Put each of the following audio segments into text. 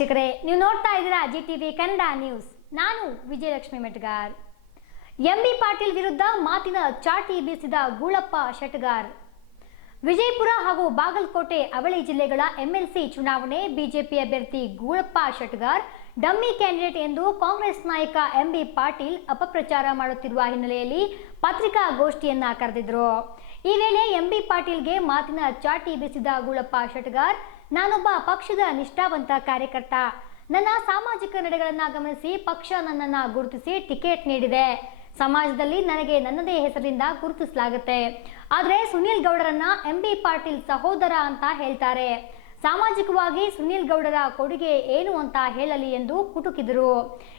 ವೀಕ್ಷಕರೇ, ನೀವು ನೋಡ್ತಾ ಇದ್ದೀರಾ ಜಿ ಟಿವಿ ಕನ್ನಡ ನ್ಯೂಸ್ ನಾನು ವಿಜಯಲಕ್ಷ್ಮಿ ಮೆಟ್ಗಾರ್. ಎಂ ಬಿ ಪಾಟೀಲ್ ವಿರುದ್ಧ ಮಾತಿನ ಚಾಟಿ ಬೀಸಿದ ಗೂಳಪ್ಪ ಶೆಟ್ಗಾರ್. ವಿಜಯಪುರ ಹಾಗೂ ಬಾಗಲಕೋಟೆ ಅವಳಿ ಜಿಲ್ಲೆಗಳ ಎಂಎಲ್ಸಿ ಚುನಾವಣೆ ಬಿಜೆಪಿ ಅಭ್ಯರ್ಥಿ ಗೂಳಪ್ಪ ಶೆಟ್ಗಾರ್ ಡಮ್ಮಿ ಕ್ಯಾಂಡಿಡೇಟ್ ಎಂದು ಕಾಂಗ್ರೆಸ್ ನಾಯಕ ಎಂಬಿ ಪಾಟೀಲ್ ಅಪಪ್ರಚಾರ ಮಾಡುತ್ತಿರುವ ಹಿನ್ನೆಲೆಯಲ್ಲಿ ಪತ್ರಿಕಾಗೋಷ್ಠಿಯನ್ನ ಕರೆದಿದ್ರು. ಈ ವೇಳೆ ಎಂಬಿ ಪಾಟೀಲ್ಗೆ ಮಾತಿನ ಚಾಟಿ ಬೀಸಿದ ಗೂಳಪ್ಪ ಶೆಟ್ಗಾರ್ ನಾನೊಬ್ಬ ಪಕ್ಷದ ನಿಷ್ಠಾವಂತ ಕಾರ್ಯಕರ್ತ. ನನ್ನ ಸಾಮಾಜಿಕ ನಡೆಗಳನ್ನು ಗಮನಿಸಿ ಪಕ್ಷ ನನ್ನನ್ನ ಗುರುತಿಸಿ ಟಿಕೆಟ್ ನೀಡಿದೆ. ಸಮಾಜದಲ್ಲಿ ನನಗೆ ನನ್ನದೇ ಹೆಸರಿನಿಂದ ಗುರುತಿಸಲಾಗುತ್ತೆ. ಆದರೆ ಸುನೀಲ್ ಗೌಡರನ್ನ ಎಂ ಬಿ ಪಾಟೀಲ್ ಸಹೋದರ ಅಂತ ಹೇಳ್ತಾರೆ. ಸಾಮಾಜಿಕವಾಗಿ ಸುನೀಲ್ ಗೌಡರ ಕೊಡುಗೆ ಏನು ಅಂತ ಹೇಳಲಿ ಎಂದು ಕುಟುಕಿದರು.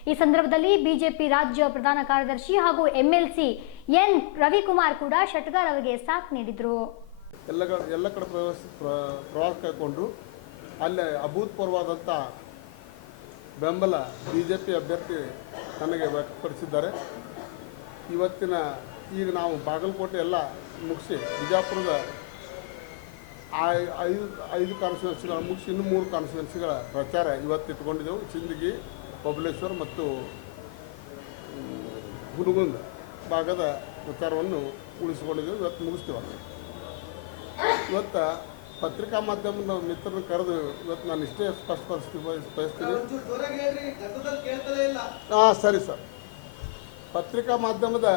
ಈ ಸಂದರ್ಭದಲ್ಲಿ ಬಿಜೆಪಿ ರಾಜ್ಯ ಪ್ರಧಾನ ಕಾರ್ಯದರ್ಶಿ ಹಾಗೂ ಎಂಎಲ್ಸಿ ಎನ್ ರವಿಕುಮಾರ್ ಕೂಡ ಶೆಟ್ಗಾರ್ ಅವರಿಗೆ ಸಾಥ್ ನೀಡಿದ್ರು. ಎಲ್ಲ ಎಲ್ಲ ಕಡೆ ಪ್ರವಾಸ ಪ್ರ- ಪ್ರವಾಸ ಕೈಗೊಂಡ್ರು ಅಲ್ಲಿ ಅಭೂತಪೂರ್ವವಾದಂಥ ಬೆಂಬಲ ಬಿ ಜೆ ಪಿ ಅಭ್ಯರ್ಥಿ ನನಗೆ ವ್ಯಕ್ತಪಡಿಸಿದ್ದಾರೆ. ಇವತ್ತಿನ ಈಗ ನಾವು ಬಾಗಲಕೋಟೆ ಎಲ್ಲ ಮುಗಿಸಿ ಬಿಜಾಪುರದ ಐದು ಐದು ಕಾನ್ಸ್ಟಿಟ್ಯೂನ್ಸಿಗಳ ಮುಗಿಸಿ ಇನ್ನೂ ಮೂರು ಕಾನ್ಸ್ಟಿಟ್ಯೂನ್ಸಿಗಳ ಪ್ರಚಾರ ಇವತ್ತು ಇಟ್ಕೊಂಡಿದ್ದೆವು ಸಿಂದಗಿ, ಬಬಲೇಶ್ವರ ಮತ್ತು ಹುನಗುಂದ ಭಾಗದ ಪ್ರಚಾರವನ್ನು ಉಳಿಸಿಕೊಂಡಿದ್ದೆವು. ಇವತ್ತು ಮುಗಿಸ್ತೀವಿ. ಇವತ್ತು ಪತ್ರಿಕಾ ಮಾಧ್ಯಮದ ಮಿತ್ರರನ್ನ ಕರೆದು ಇವತ್ತು ನಾನು ಇಷ್ಟೇ ಸ್ಪಷ್ಟಪಡಿಸ್ತೀನಿ ಬಯಸ್ತೀನಿ. ಹಾಂ ಸರಿ ಸರ್. ಪತ್ರಿಕಾ ಮಾಧ್ಯಮದ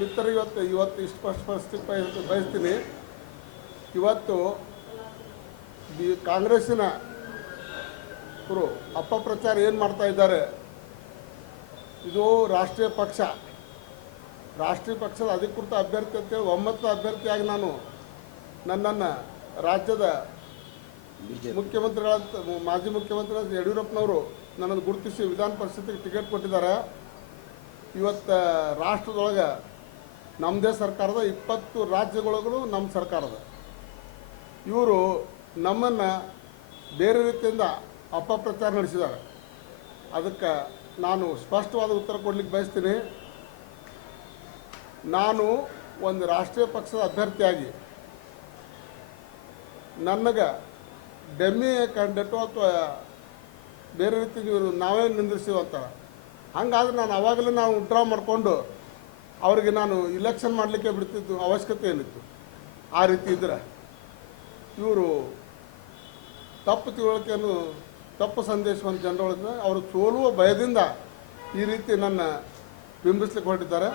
ಮಿತ್ರ ಇವತ್ತು ಇವತ್ತು ಇಷ್ಟು ಸ್ಪಷ್ಟಪಡಿಸ್ತಿ ಬಯಸ್ ಬಯಸ್ತೀನಿ. ಇವತ್ತು ಬಿ ಕಾಂಗ್ರೆಸ್ಸಿನ ಇವರು ಅಪಪ್ರಚಾರ ಏನು ಮಾಡ್ತಾ ಇದ್ದಾರೆ? ಇದು ರಾಷ್ಟ್ರೀಯ ಪಕ್ಷ. ರಾಷ್ಟ್ರೀಯ ಪಕ್ಷದ ಅಧಿಕೃತ ಅಭ್ಯರ್ಥಿ ಅಂತೇಳಿ ಒಮ್ಮತ ಅಭ್ಯರ್ಥಿಯಾಗಿ ನಾನು ನನ್ನನ್ನು ರಾಜ್ಯದ ಮುಖ್ಯಮಂತ್ರಿಗಳ ಮಾಜಿ ಮುಖ್ಯಮಂತ್ರಿ ಯಡಿಯೂರಪ್ಪನವರು ನನ್ನನ್ನು ಗುರುತಿಸಿ ವಿಧಾನ ಪರಿಷತ್ತಿಗೆ ಟಿಕೆಟ್ ಕೊಟ್ಟಿದ್ದಾರೆ. ಇವತ್ತು ರಾಷ್ಟ್ರದೊಳಗೆ ನಮ್ಮದೇ ಸರ್ಕಾರದ ಇಪ್ಪತ್ತು ರಾಜ್ಯಗಳೊಳಗೂ ನಮ್ಮ ಸರ್ಕಾರದ. ಇವರು ನಮ್ಮನ್ನು ಬೇರೆ ರೀತಿಯಿಂದ ಅಪಪ್ರಚಾರ ನಡೆಸಿದ್ದಾರೆ. ಅದಕ್ಕೆ ನಾನು ಸ್ಪಷ್ಟವಾದ ಉತ್ತರ ಕೊಡಲಿಕ್ಕೆ ಬಯಸ್ತೀನಿ. ನಾನು ಒಂದು ರಾಷ್ಟ್ರೀಯ ಪಕ್ಷದ ಅಭ್ಯರ್ಥಿಯಾಗಿ ನನಗೆ ಡೆಮ್ಮಿ ಕ್ಯಾಂಡಿಡೇಟು ಅಥವಾ ಬೇರೆ ರೀತಿ ಇವರು ನಾವೇ ನಿಂದಿಸ್ತೀವಿ ಅಂತ. ಹಂಗಾದ್ರೆ ನಾನು ಅವಾಗಲೇ ನಾವು ಡ್ರಾ ಮಾಡಿಕೊಂಡು ಅವರಿಗೆ ನಾನು ಇಲೆಕ್ಷನ್ ಮಾಡಲಿಕ್ಕೆ ಬಿಡ್ತಿದ್ದು ಅವಶ್ಯಕತೆ ಏನಿತ್ತು? ಆ ರೀತಿ ಇದ್ರೆ ಇವರು ತಪ್ಪು ತಿಳುವಳಿಕೆಯನ್ನು, ತಪ್ಪು ಸಂದೇಶವನ್ನು ಜನರೊಳಗೆ ಅವರು ಸೋಲುವ ಭಯದಿಂದ ಈ ರೀತಿ ನನ್ನ ಬಿಂಬಿಸ್ಲಿಕ್ಕೆ ಹೊರಟಿದ್ದಾರೆ.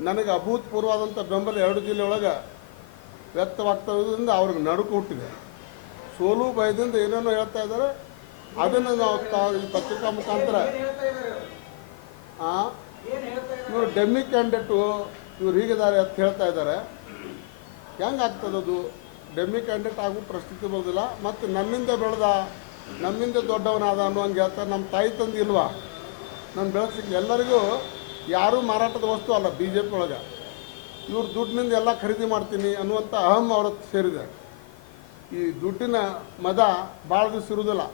ನನಗೆ ಅಭೂತಪೂರ್ವವಾದಂಥ ಬೆಂಬಲ ಎರಡು ಜಿಲ್ಲೆಯೊಳಗೆ ವ್ಯಕ್ತವಾಗ್ತಿರೋದ್ರಿಂದ ಅವ್ರಿಗೆ ನಡುಕು ಹುಟ್ಟಿದೆ. ಸೋಲು, ಭಯದಿಂದ ಏನೇನೋ ಹೇಳ್ತಾ ಇದ್ದಾರೆ, ಅದನ್ನು ನಾವು ಈ ಪತ್ರಿಕಾ ಮುಖಾಂತರ ಇವರು ಡೆಮ್ಮಿ ಕ್ಯಾಂಡಿಡೇಟು, ಇವ್ರು ಹೀಗಿದ್ದಾರೆ ಅಂತ ಹೇಳ್ತಾ ಇದ್ದಾರೆ. ಹೆಂಗೆ ಆಗ್ತದದು ಡೆಮ್ಮಿ ಕ್ಯಾಂಡಿಡೇಟ್ ಆಗೋ ಪರಿಸ್ಥಿತಿ ಬರೋದಿಲ್ಲ ಮತ್ತು ನಮ್ಮಿಂದ ಬೆಳೆದ ನಮ್ಮಿಂದ ದೊಡ್ಡವನಾದ ಅನ್ನುವಂಗೆ ಹೇಳ್ತಾರೆ, ನಮ್ಮ ತಾಯಿ ತಂದೆ ಇಲ್ವಾ? ನಾನು ಬೆಳೆಸ್ಲಿಕ್ಕೆ ಎಲ್ಲರಿಗೂ ಯಾರೂ ಮಾರಾಟದ ವಸ್ತು ಅಲ್ಲ ಬಿ ಜೆ ಪಿ ಒಳಗೆ. ಇವ್ರು ದುಡ್ಡಿನಿಂದ ಎಲ್ಲ ಖರೀದಿ ಮಾಡ್ತೀನಿ ಅನ್ನುವಂಥ ಅಹಂ ಅವ್ರ ಸೇರಿದೆ. ಈ ದುಡ್ಡಿನ ಮದ ಭಾಳ ದಿವಸ ಇರುವುದಿಲ್ಲ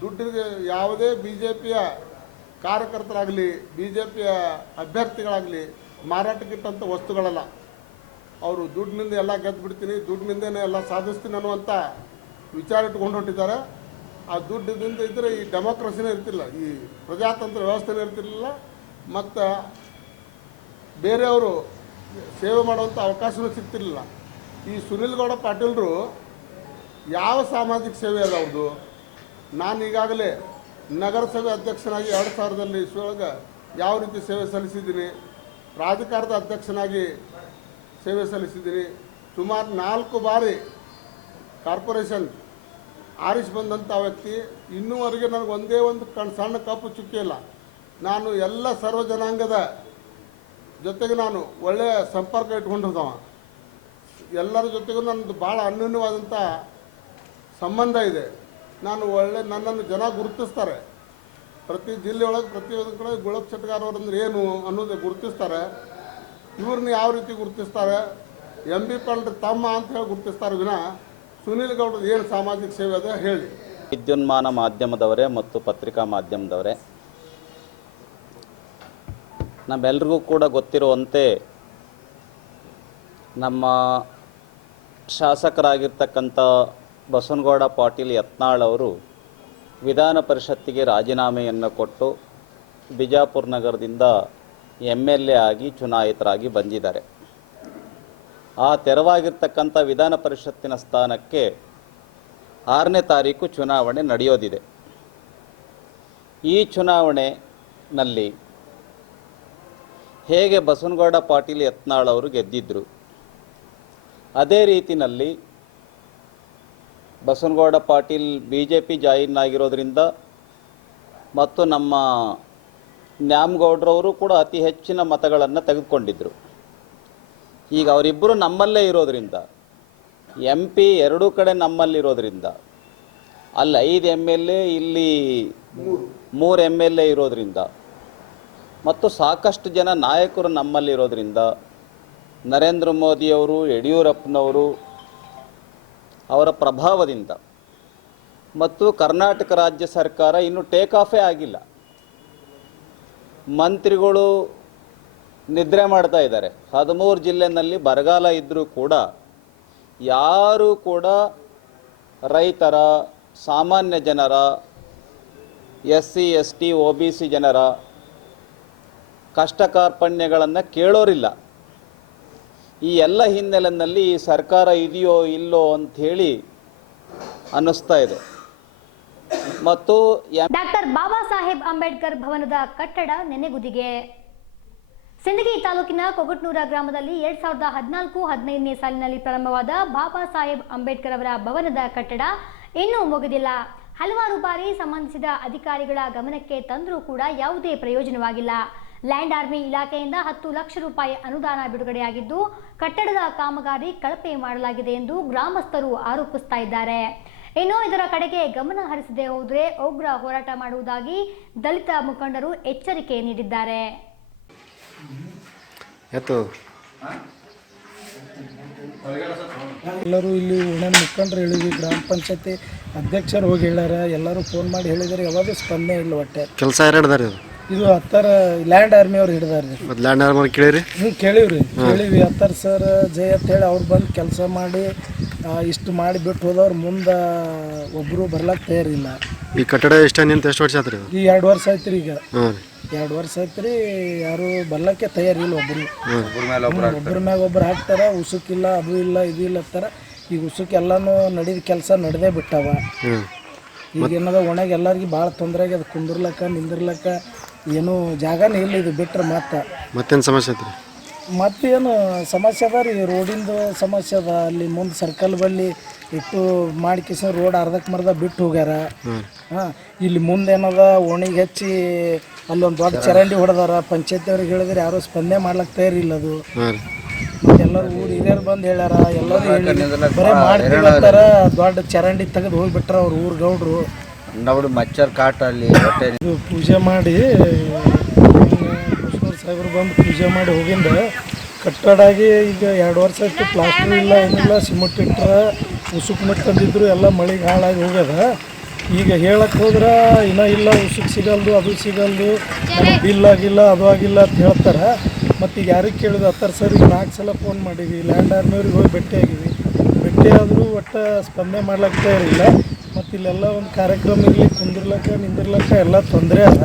ದುಡ್ಡಿಗೆ ಯಾವುದೇ ಬಿ ಜೆ ಪಿಯ ಕಾರ್ಯಕರ್ತರಾಗಲಿ ಬಿ ಜೆ ಪಿಯ ಅಭ್ಯರ್ಥಿಗಳಾಗಲಿ ಮಾರಾಟಕ್ಕಿಟ್ಟಂಥ ವಸ್ತುಗಳಲ್ಲ. ಅವರು ದುಡ್ಡಿನಿಂದ ಎಲ್ಲ ಗೆದ್ದು ಬಿಡ್ತೀನಿ, ದುಡ್ಡಿನಿಂದನೇ ಎಲ್ಲ ಸಾಧಿಸ್ತೀನಿ ಅನ್ನುವಂಥ ವಿಚಾರ ಇಟ್ಕೊಂಡು ಹೊಟ್ಟಿದ್ದಾರೆ ಆ ದುಡ್ಡಿನಿಂದ ಇದ್ದರೆ ಈ ಡೆಮೋಕ್ರಸಿನೇ ಇರ್ತಿಲ್ಲ, ಈ ಪ್ರಜಾತಂತ್ರ ವ್ಯವಸ್ಥೆನೇ ಇರ್ತಿರಲಿಲ್ಲ. ಮತ್ತು ಬೇರೆಯವರು ಸೇವೆ ಮಾಡುವಂಥ ಅವಕಾಶವೂ ಸಿಗ್ತಿರ್ಲಿಲ್ಲ. ಈ ಸುನಿಲ್ ಗೌಡ ಪಾಟೀಲ್ರು ಯಾವ ಸಾಮಾಜಿಕ ಸೇವೆ ಅದ ಅವ್ರದ್ದು ನಾನು ಈಗಾಗಲೇ ನಗರಸಭೆ ಅಧ್ಯಕ್ಷನಾಗಿ ಎರಡು ಸಾವಿರದಲ್ಲಿ ಇಸ್ವೊಳಗೆ ಯಾವ ರೀತಿ ಸೇವೆ ಸಲ್ಲಿಸಿದ್ದೀನಿ ರಾಜಕಾರಣದ ಅಧ್ಯಕ್ಷನಾಗಿ ಸೇವೆ ಸಲ್ಲಿಸಿದ್ದೀನಿ, ಸುಮಾರು ನಾಲ್ಕು ಬಾರಿ ಕಾರ್ಪೊರೇಷನ್ ಆರಿಸಿ ಬಂದಂಥ ವ್ಯಕ್ತಿ, ಇನ್ನೂವರೆಗೆ ನನಗೆ ಒಂದೇ ಒಂದು ಕಣ್ ಸಣ್ಣ ಕಪ್ಪು ಚುಕ್ಕಿಲ್ಲ ನಾನು ಎಲ್ಲ ಸರ್ವ ಜನಾಂಗದ ಜೊತೆಗೆ ನಾನು ಒಳ್ಳೆಯ ಸಂಪರ್ಕ ಇಟ್ಕೊಂಡಿರ್ದವ ಎಲ್ಲರ ಜೊತೆಗೂ ನನ್ನದು ಭಾಳ ಅನ್ಯೂನ್ಯವಾದಂಥ ಸಂಬಂಧ ಇದೆ. ನಾನು ಒಳ್ಳೆ ನನ್ನನ್ನು ಜನ ಗುರುತಿಸ್ತಾರೆ. ಪ್ರತಿ ಜಿಲ್ಲೆಯೊಳಗೆ, ಪ್ರತಿ ಕಡೆ ಗುಳಪ್ ಶೆಟ್ಗಾರ್ ಅವ್ರಂದ್ರೆ ಏನು ಅನ್ನೋದು ಗುರುತಿಸ್ತಾರೆ. ಇವ್ರನ್ನ ಯಾವ ರೀತಿ ಗುರುತಿಸ್ತಾರೆ? ಎಂ ಬಿ ತಮ್ಮ ಅಂತ ಹೇಳಿ ಗುರುತಿಸ್ತಾರೆ ವಿನ ಸುನೀಲ್ ಗೌಡ್ರದ್ದು ಏನು ಸಾಮಾಜಿಕ ಸೇವೆ ಅದ ಹೇಳಿ. ವಿದ್ಯುನ್ಮಾನ ಮಾಧ್ಯಮದವರೇ ಮತ್ತು ಪತ್ರಿಕಾ ಮಾಧ್ಯಮದವರೇ. ನಮ್ಮೆಲ್ರಿಗೂ ಕೂಡ ಗೊತ್ತಿರುವಂತೆ ನಮ್ಮ ಶಾಸಕರಾಗಿರ್ತಕ್ಕಂಥ ಬಸವನಗೌಡ ಪಾಟೀಲ್ ಯತ್ನಾಳ್ ಅವರು ವಿಧಾನ ಪರಿಷತ್ತಿಗೆ ರಾಜೀನಾಮೆಯನ್ನು ಕೊಟ್ಟು ಬಿಜಾಪುರ ನಗರದಿಂದ ಎಂ ಎಲ್ ಎ ಆಗಿ ಚುನಾಯಿತರಾಗಿ ಬಂದಿದ್ದಾರೆ. ಆ ತೆರವಾಗಿರ್ತಕ್ಕಂಥ ವಿಧಾನ ಪರಿಷತ್ತಿನ ಸ್ಥಾನಕ್ಕೆ ಆರನೇ ತಾರೀಕು ಚುನಾವಣೆ ನಡೆಯೋದಿದೆ. ಈ ಚುನಾವಣೆನಲ್ಲಿ ಹೇಗೆ ಬಸವನಗೌಡ ಪಾಟೀಲ್ ಯತ್ನಾಳ್ ಅವರು ಗೆದ್ದಿದ್ದರು ಅದೇ ರೀತಿಯಲ್ಲಿ Basavanagouda Patil B J P join ಆಗಿರೋದ್ರಿಂದ ಮತ್ತು ನಮ್ಮ ನ್ಯಾಮಗೌಡ್ರವರು ಕೂಡ ಅತಿ ಹೆಚ್ಚಿನ ಮತಗಳನ್ನು ತೆಗೆದುಕೊಂಡಿದ್ದರು ಈಗ ಅವರಿಬ್ಬರು ನಮ್ಮಲ್ಲೇ ಇರೋದರಿಂದ, ಎಂ ಪಿ ಎರಡೂ ಕಡೆ ನಮ್ಮಲ್ಲಿರೋದ್ರಿಂದ, ಅಲ್ಲಿ ಐದು ಎಂ ಎಲ್ ಎ, ಇಲ್ಲಿ ಮೂರು ಎಂ ಎಲ್ ಎ ಇರೋದ್ರಿಂದ ಮತ್ತು ಸಾಕಷ್ಟು ಜನ ನಾಯಕರು ನಮ್ಮಲ್ಲಿರೋದ್ರಿಂದ ನರೇಂದ್ರ ಮೋದಿಯವರು, ಯಡಿಯೂರಪ್ಪನವರು ಅವರ ಪ್ರಭಾವದಿಂದ ಮತ್ತು ಕರ್ನಾಟಕ ರಾಜ್ಯ ಸರ್ಕಾರ ಇನ್ನೂ ಟೇಕ್ ಆಫೇ ಆಗಿಲ್ಲ. ಮಂತ್ರಿಗಳು ನಿದ್ರೆ ಮಾಡ್ತಾ ಇದ್ದಾರೆ. ಹದಿಮೂರು ಜಿಲ್ಲೆನಲ್ಲಿ ಬರಗಾಲ ಇದ್ದರೂ ಕೂಡ ಯಾರೂ ಕೂಡ ರೈತರ, ಸಾಮಾನ್ಯ ಜನರ S C S T O B C ಜನರ ಕಷ್ಟ ಕಾರ್ಪಣ್ಯಗಳನ್ನು ಕೇಳೋರಿಲ್ಲ. ಈ ಎಲ್ಲ ಹಿನ್ನೆಲೆಯಲ್ಲಿ ಸರ್ಕಾರ ಇದೆಯೋ ಇಲ್ಲೋ ಅಂಥೇಳಿ ಅನ್ನಿಸ್ತಾ ಇದೆ. ಮತ್ತು ಡಾಕ್ಟರ್ ಬಾಬಾ ಸಾಹೇಬ್ ಅಂಬೇಡ್ಕರ್ ಭವನದ ಕಟ್ಟಡ ನೆನೆಗುದಿಗೆ. ಸಿಂದಗಿ ತಾಲೂಕಿನ ಕೊಗಟ್ನೂರ ಗ್ರಾಮದಲ್ಲಿ ಎರಡ್ ಸಾವಿರದ ಹದಿನಾಲ್ಕು ಹದಿನೈದನೇ ಸಾಲಿನಲ್ಲಿ ಪ್ರಾರಂಭವಾದ ಬಾಬಾ ಸಾಹೇಬ್ ಅಂಬೇಡ್ಕರ್ ಅವರ ಭವನದ ಕಟ್ಟಡ ಇನ್ನೂ ಮುಗಿದಿಲ್ಲ. ಹಲವಾರು ಬಾರಿ ಸಂಬಂಧಿಸಿದ ಅಧಿಕಾರಿಗಳ ಗಮನಕ್ಕೆ ತಂದರೂ ಕೂಡ ಯಾವುದೇ ಪ್ರಯೋಜನವಾಗಿಲ್ಲ. ಲ್ಯಾಂಡ್ ಆರ್ಮಿ ಇಲಾಖೆಯಿಂದ ಹತ್ತು ಲಕ್ಷ ರೂಪಾಯಿ ಅನುದಾನ ಬಿಡುಗಡೆಯಾಗಿದ್ದು ಕಟ್ಟಡದ ಕಾಮಗಾರಿ ಕಳಪೆ ಮಾಡಲಾಗಿದೆ ಎಂದು ಗ್ರಾಮಸ್ಥರು ಆರೋಪಿಸ್ತಾ ಇದ್ದಾರೆ. ಇನ್ನು ಇದರ ಕಡೆಗೆ ಗಮನ ಹರಿಸದೆ ಹೋದರೆ ಉಗ್ರ ಹೋರಾಟ ಮಾಡುವುದಾಗಿ ದಲಿತ ಮುಖಂಡರು ಎಚ್ಚರಿಕೆ ನೀಡಿದ್ದಾರೆ. ಎಲ್ಲರೂ ಇಲ್ಲಿ ಉಣನ್ ಮುಖಂಡರು ಹೇಳಿದ್ವಿ ಗ್ರಾಮ ಪಂಚಾಯತಿ ಅಧ್ಯಕ್ಷರು ಹೋಗಿ ಹೇಳ್ಯಾರ ಎಲ್ಲರೂ ಫೋನ್ ಮಾಡಿ ಹೇಳಿದಾರೆ ಯಾವಾಗ ಸ್ಪಂದನೆ ಇಲ್ಲ ಒಟ್ಟೆ. ಕೆಲಸ ಇದು ಹತ್ತಾರ ಲ್ಯಾಂಡ್ ಆರ್ಮಿ ಅವ್ರು ಹಿಡಿದಾರ್ರಿ. ಮತ್ತು ಲ್ಯಾಂಡ್ ಆರ್ಮಿ ಕೇಳಿರಿ? ಹ್ಞೂ ಕೇಳಿವ್ರಿ ಕೇಳಿವಿ ಹತ್ತಾರ ಸರ್ ಜೈ ಅಂತ ಹೇಳಿ ಅವ್ರು ಬಂದು ಕೆಲಸ ಮಾಡಿ ಆ, ಇಷ್ಟು ಮಾಡಿ ಬಿಟ್ಟು ಹೋದವ್ರು ಮುಂದೆ ಒಬ್ಬರು ಬರ್ಲಾಕ್ ತಯಾರಿಲ್ಲ. ಈ ಕಟ್ಟಡ ಎಷ್ಟು ನಿಂತ ಎಷ್ಟು ವರ್ಷ ಆತ್ರಿ ಇದು ಈ ಎರಡು ವರ್ಷ ಆಯ್ತು ರೀ ಈಗ. ಹಾಂ. ರೀ ಎರಡು ವರ್ಷ ಆಯ್ತು ರೀ ಯಾರು ಬರ್ಲಕ್ಕೆ ತಯಾರಿಲ್ಲ ಒಬ್ಬರು ಒಬ್ರು. ಒಬ್ಬರ ಮ್ಯಾಗ ಒಬ್ರು ಹಾಕ್ತಾರ. ಉಸುಕಿಲ್ಲ ಅದು ಇಲ್ಲ ಇದು ಇಲ್ಲ ಅಂತಾರ. ಈಗ ಉಸುಕ್ ಎಲ್ಲಾನು ನಡೆದ ಕೆಲಸ ನಡೆದೇ ಬಿಟ್ಟಾವ. ಹ್ಞೂ ಈಗ ಏನದ ಒಣಗೆ ಎಲ್ಲರಿಗೂ ಭಾಳ ತೊಂದರೆ ಆಗ್ಯದ ಕುಂದಿರ್ಲಕ್ಕ ನಿಂದಿರ್ಲಕ್ಕ. ಏನು ಜಾಗನೇ ಇಲ್ಲ ಇದು ಬಿಟ್ಟರೆ ಮತ್ತೆ. ಮತ್ತೇನು ಸಮಸ್ಯೆ ಐತ್ರಿ? ಮತ್ತೇನು ಸಮಸ್ಯೆ ಅದ ರೀ ರೋಡಿಂದು ಸಮಸ್ಯೆ ಅದ. ಅಲ್ಲಿ ಮುಂದೆ ಸರ್ಕಲ್ ಬಲ್ಲಿ ಇಟ್ಟು ಮಾಡಿಕಿಸ ರೋಡ್ ಅರ್ಧಕ್ಕೆ ಮರ್ದ ಬಿಟ್ಟು ಹೋಗ್ಯಾರ. ಹಾಂ ಇಲ್ಲಿ ಮುಂದೆ ಏನದ ಓಣಿಗೆ ಹಚ್ಚಿ ಅಲ್ಲೊಂದು ದೊಡ್ಡ ಚರಂಡಿ ಹೊಡೆದಾರ. ಪಂಚಾಯತಿ ಅವ್ರಿಗೆ ಹೇಳಿದ್ರೆ ಯಾರೂ ಸ್ಪಂದನೆ ಮಾಡ್ಲಕ್ಕೆ ತಯಾರಿಲ್ಲ ಅದು. ಎಲ್ಲರೂ ಊರು ಹಿರಿಯರು ಬಂದು ಹೇಳ್ಯಾರ. ಎಲ್ಲರೂ ಹೇಳಿ ಬರೀ ಮಾಡ್ತೀವಿ ಅಂತಾರ. ದೊಡ್ಡ ಚರಂಡಿ ತೆಗೆದು ಹೋಗ್ಬಿಟ್ರ ಅವ್ರು ಊರು ಗೌಡ್ರು. ನಮ್ಮದು ಮಚ್ಚರ್ ಕಾಟ ಅಲ್ಲಿ ಪೂಜೆ ಮಾಡಿ ಸಾಹೇಬ್ರು ಬಂದು ಪೂಜೆ ಮಾಡಿ ಹೋಗಿಂದ ಕಟ್ಟಡಾಗಿ ಈಗ ಎರಡು ವರ್ಷ ಆಯ್ತು, ಪ್ಲಾಸ್ಟರ್ ಇಲ್ಲ, ಏನಿಲ್ಲ, ಸಿಮೆಂಟ್ ಇಟ್ಟರೆ ಉಸುಕ್ ಮತ್ತೆ ತಂದಿದ್ರು, ಎಲ್ಲ ಮಳೆಗೆ ಹಾಳಾಗಿ ಹೋಗ್ಯದ. ಈಗ ಹೇಳಕ್ಕೆ ಹೋದ್ರೆ ಇನ್ನೂ ಇಲ್ಲ, ಉಸುಕ್ ಸಿಗಲ್ದು, ಅದು ಸಿಗಲ್ದು ಬಿಲ್ ಆಗಿಲ್ಲ, ಅದು ಆಗಿಲ್ಲ ಅಂತ ಹೇಳ್ತಾರೆ. ಮತ್ತು ಈಗ ಯಾರಿಗೆ ಕೇಳಿದ್ರು, ಹತ್ತರ ಸರಿ ನಾಲ್ಕು ಸಲ ಫೋನ್ ಮಾಡೀವಿ ಲ್ಯಾಂಡ್ ಆರ್ಮಿಯವ್ರಿಗೆ ಹೋಗಿ ಭೇಟಿ ಆಗಿವಿ ಭೇಟಿ ಆದರೂ ಒಟ್ಟು ಸ್ಪಂದನೆ ಮಾಡ್ಲಾಗ್ತಾ ತಯಾರಿಲ್ಲ. ಮತ್ತು ಇಲ್ಲೆಲ್ಲ ಒಂದು ಕಾರ್ಯಕ್ರಮ ಇರಲಿ, ಕುಂದಿರ್ಲಕ್ಕ, ನಿಂದಿರ್ಲಕ್ಕ ಎಲ್ಲ ತೊಂದರೆ ಅದ.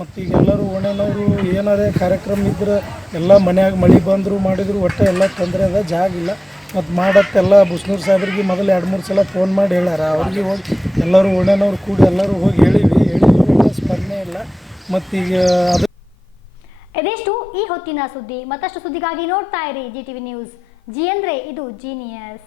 ಮತ್ತು ಈಗ ಎಲ್ಲರೂ ಓಣೆನವರು ಏನಾರೇ ಕಾರ್ಯಕ್ರಮ ಇದ್ರೆ ಎಲ್ಲ ಮನ್ಯಾಗ ಮಳೆ ಬಂದರೂ ಮಾಡಿದ್ರು ಒಟ್ಟು ಎಲ್ಲ ತೊಂದರೆ ಅದ, ಜಾಗ ಇಲ್ಲ. ಮತ್ತು ಮಾಡತ್ತೆಲ್ಲ ಬುಸ್ನೂರು ಸಾಹೇಬ್ರಿಗೆ ಮೊದಲು ಎರಡು ಮೂರು ಸಲ ಫೋನ್ ಮಾಡಿ ಹೇಳ್ಯಾರ. ಅವ್ರಿಗೆ ಹೋಗಿ ಎಲ್ಲರೂ ಓಣೆನವ್ರು ಕೂಡಿ ಎಲ್ಲರೂ ಹೋಗಿ ಹೇಳಿವಿ. ಹೇಳಿದ್ರು ಸ್ಪಂದನೆ ಇಲ್ಲ. ಮತ್ತೀಗ ಅದು ಇದೆಷ್ಟು ಈ ಹೊತ್ತಿನ ಸುದ್ದಿ? ಮತ್ತಷ್ಟು ಸುದ್ದಿಗಾಗಿ ನೋಡ್ತಾ ಇರಿ ಜಿ ಟಿವಿ ನ್ಯೂಸ್. ಜಿ ಅಂದ್ರೆ ಇದು ಜೀನಿಯಸ್.